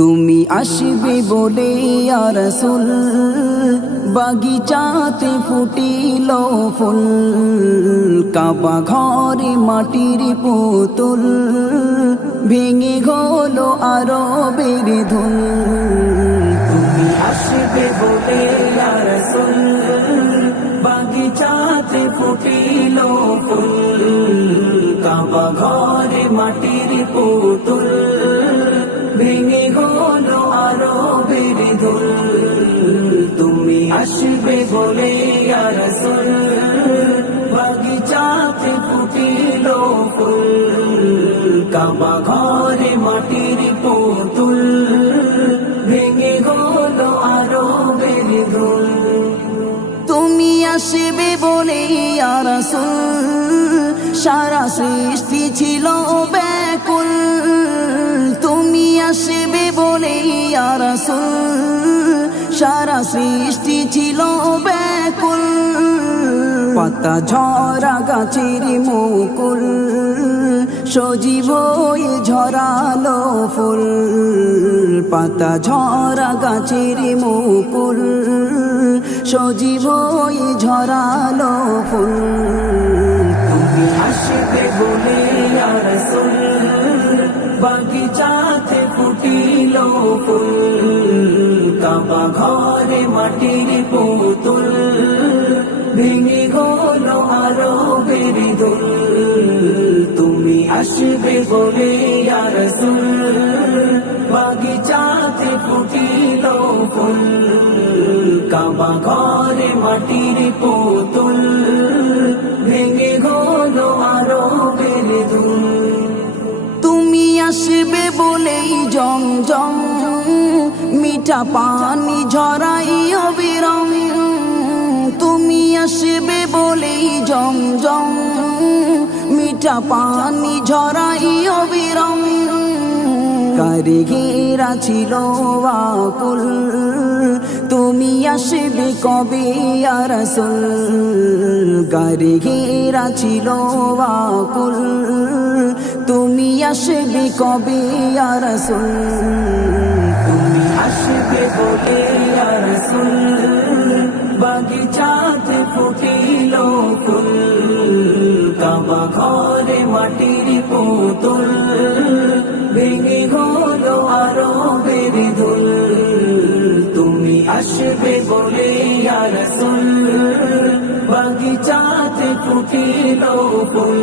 তুমি আসবে বলে ইয়া রাসূল বাগিচাতে ফুটিল ফুল, কাবা ঘরে মাটির পুতুল ভেঙে গেল আরবের ধুল। তুমি আসবে বলে ইয়া রাসূল বাগিচাতে ফুটিল ফুল, কাবা ঘরে মাটির পুতুল ভেঙে গেল আরবের ধুল। তুমি আসবে বলে ইয়া রাসূল বাগিচাতে ফুটিল ফুল, কাবা ঘরে মাটির পুতুল ভেঙে গেল আরবের ধুল। তুমি আসবে বলে ইয়া রাসূল সারা সৃষ্টি ছিল ব্যাকুল। তুমি আসবে বলে ইয়া রাসূল সারা সৃষ্টি ছিল ব্যাকুল। পাতা ঝরা গাছের মুকুল সজীব হয়ে ঝরালো ফুল, পাতা ঝরা গাছের মুকুল সজীব হয়ে ঝরালো ফুল। তুমি আসবে বলে ইয়া রাসূল বাগিচাতে ফুটিল ফুল, কাবা ঘরে মাটির পুতুল ভেঙে গেল আরবের ধুল। তুমি আসবে বলে ইয়া রাসূল বাগিচাতে ফুটিল ফুল, কাবা ঘরে মাটির পুতুল ভেঙে গেল আরবের ধুল। তুমি আসবে বলেই জমজম মিঠা পানি ঝরাই অবিরাম। তুমি আসবে বলেই জমজম মিঠা পানি ঝরাই অবিরাম। কারিগেরা ছিল আকুল তুমি আসবে কবে ইয়া রাসূল, কারিগেরা ছিল আকুল তুমি আসবে কবে ইয়া রাসূল। তুমি আসবে বলে ইয়া রাসূল বাগিচাতে ফুটিল ফুল, কাবা ঘরে মাটির পুতুল ভেঙে গেল আরবের ধুল। তুমি আসবে বলে ইয়া রাসূল বাগিচাতে ফুটিল ফুল,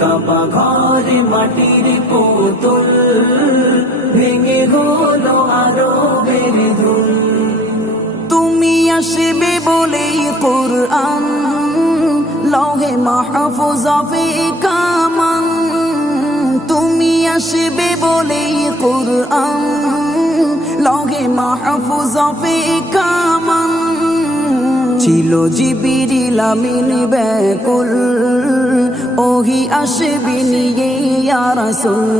কাবা ঘরে মাটির পুতুল ভেঙে গেল আরবের ধুল। তুমি আসবে বলেই কুরআন লৌহে মাহফুজে কামান। তুমি আসবে বলেই কুরআন লৌহে মাহফুজে কামান। ছিল জিবরিল আমিন ব্যাকুল ওহি আসবে নিয়ে ইয়া রাসূল।